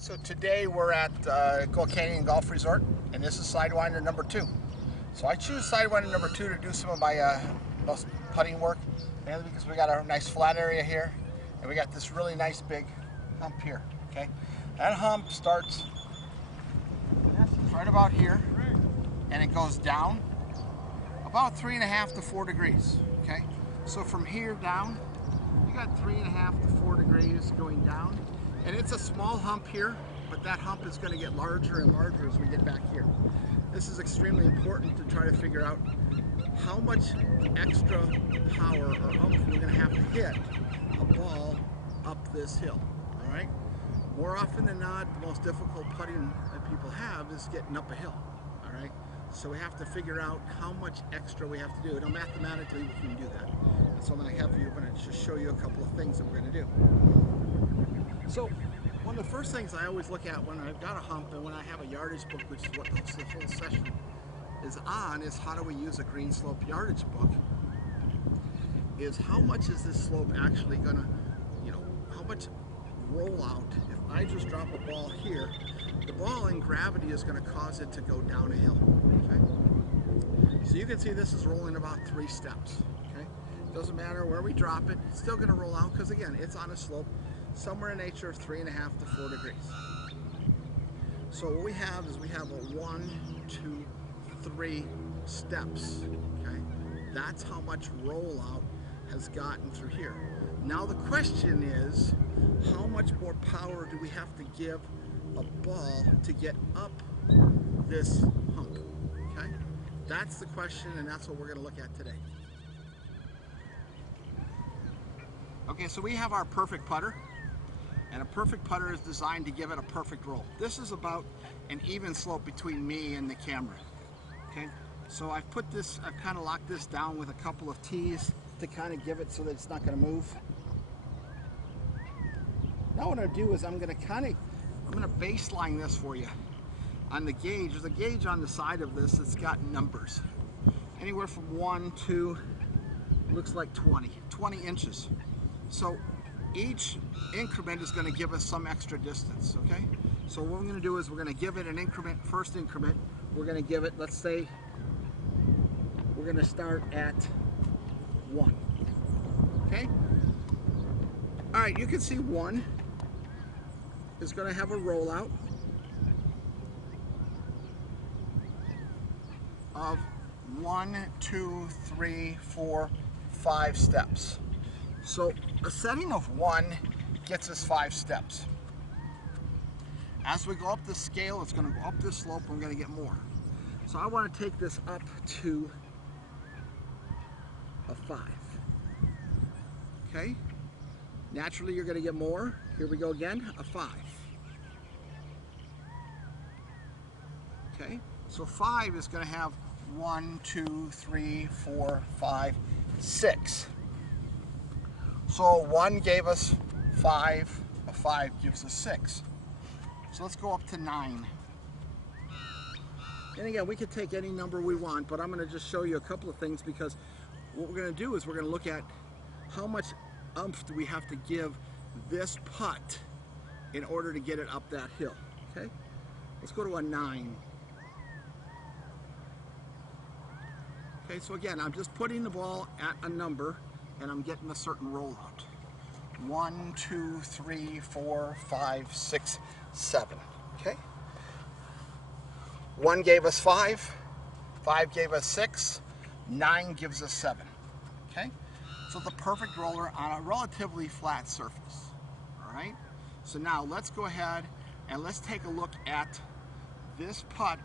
So today we're at Gold Canyon Golf Resort, and this is Sidewinder number 2. So I choose Sidewinder number 2 to do some of my most putting work, mainly because we got a nice flat area here, and we got this really nice big hump here. Okay, that hump starts right about here, and it goes down about 3.5 to 4 degrees. Okay, so from here down, you got 3.5 to 4 degrees going down. And it's a small hump here, but that hump is going to get larger and larger as we get back here. This is extremely important to try to figure out how much extra power or hump we're going to have to hit a ball up this hill. All right. More often than not, the most difficult putting that people have is getting up a hill. All right. So we have to figure out how much extra we have to do. Now, mathematically, we can do that. And so I'm going to have you. I'm going to just show you a couple of things that we're going to do. So one of the first things I always look at when I've got a hump and when I have a yardage book, which is what the whole session is on, is how do we use a green slope yardage book, is how much is this slope actually gonna, how much rollout. If I just drop a ball here, the ball in gravity is gonna cause it to go down a hill, okay? So you can see this is rolling about 3 steps, okay? Doesn't matter where we drop it, it's still gonna roll out because again, it's on a slope somewhere in nature of 3.5 to 4 degrees. So what we have is we have a 1, 2, 3 steps, okay? That's how much rollout has gotten through here. Now the question is, how much more power do we have to give a ball to get up this hump, okay? That's the question, and that's what we're gonna look at today. Okay, so we have our perfect putter. And a perfect putter is designed to give it a perfect roll. This is about an even slope between me and the camera. Okay, so I've kind of locked this down with a couple of tees to kind of give it so that it's not going to move. Now what I'm going to do is I'm going to baseline this for you on the gauge. There's a gauge on the side of this that's got numbers, anywhere from 1 to looks like 20 inches. So each increment is going to give us some extra distance, okay? So what we're going to do is we're going to give it an increment, first increment, we're going to give it, let's say, we're going to start at 1, okay? All right, you can see 1 is going to have a rollout of 1, 2, 3, 4, 5 steps. So a setting of 1 gets us 5 steps. As we go up the scale, it's going to go up this slope and we're going to get more. So I want to take this up to a 5. Okay? Naturally, you're going to get more. Here we go again, a 5. Okay? So 5 is going to have 1, 2, 3, 4, 5, 6. So 1 gave us 5, a 5 gives us 6. So let's go up to 9. And again, we could take any number we want, but I'm going to just show you a couple of things because what we're going to do is we're going to look at how much oomph do we have to give this putt in order to get it up that hill. Okay? Let's go to a 9. Okay, so again, I'm just putting the ball at a number and I'm getting a certain rollout. 1, 2, 3, 4, 5, 6, 7. Okay? 1 gave us 5, 5 gave us 6, 9 gives us 7. Okay? So the perfect roller on a relatively flat surface. All right? So now let's go ahead and let's take a look at this putt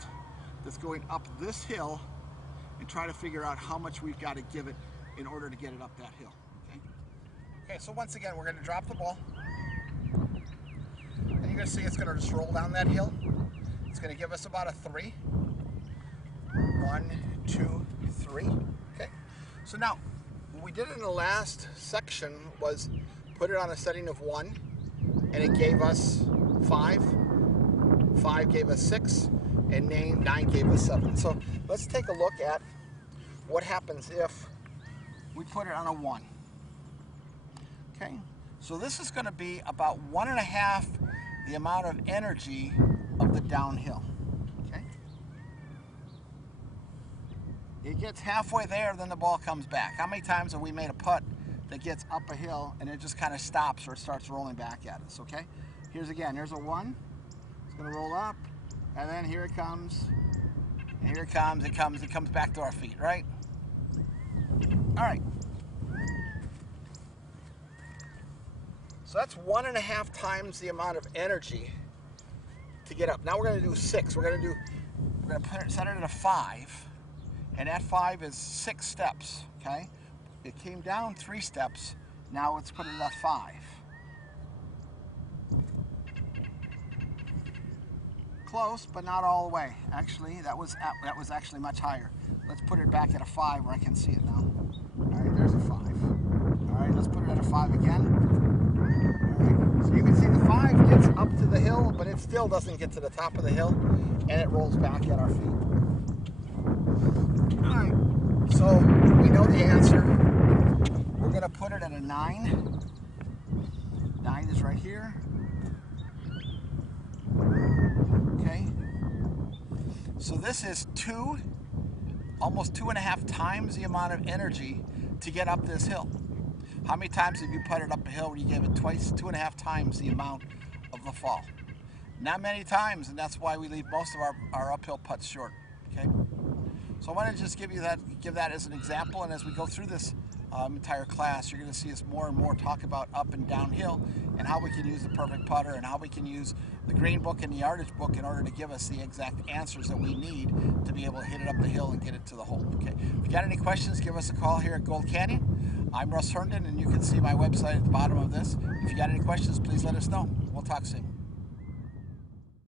that's going up this hill and try to figure out how much we've got to give it in order to get it up that hill. Okay? Okay, so once again, we're going to drop the ball. And you're going to see it's going to just roll down that hill. It's going to give us about a 3. 1, 2, 3. Okay. So now, what we did in the last section was put it on a setting of 1, and it gave us 5. 5 gave us 6, and 9 gave us 7. So let's take a look at what happens if we put it on a 1. Okay, so this is going to be about 1.5 the amount of energy of the downhill. Okay? It gets halfway there, then the ball comes back. How many times have we made a putt that gets up a hill and it just kind of stops or it starts rolling back at us? Okay? Here's again, here's a 1. It's going to roll up, and then here it comes. And here it comes, it comes back to our feet, right? All right. So that's 1.5 times the amount of energy to get up. Now we're going to do 6. We're going to set it at a 5, and that 5 is 6 steps. Okay, it came down 3 steps. Now let's put it at a 5. Close, but not all the way. Actually, that was actually much higher. Let's put it back at a 5 where I can see it now. All right, there's a 5. All right, let's put it at a 5 again. All right, so you can see the 5 gets up to the hill, but it still doesn't get to the top of the hill, and it rolls back at our feet. All right, so we know the answer. We're going to put it at a 9. 9 is right here. Okay, so this is almost 2.5 times the amount of energy to get up this hill. How many times have you putted up a hill where you gave it 2.5 times the amount of the fall? Not many times, and that's why we leave most of our uphill putts short. Okay, so I want to just give that as an example, and as we go through this entire class, you're going to see us more and more talk about up and downhill and how we can use the perfect putter and how we can use the green book and the yardage book in order to give us the exact answers that we need to be able to hit it up the hill and get it to the hole. Okay. If you got any questions, give us a call here at Gold Canyon. I'm Russ Herndon, and you can see my website at the bottom of this. If you got any questions, please let us know. We'll talk soon.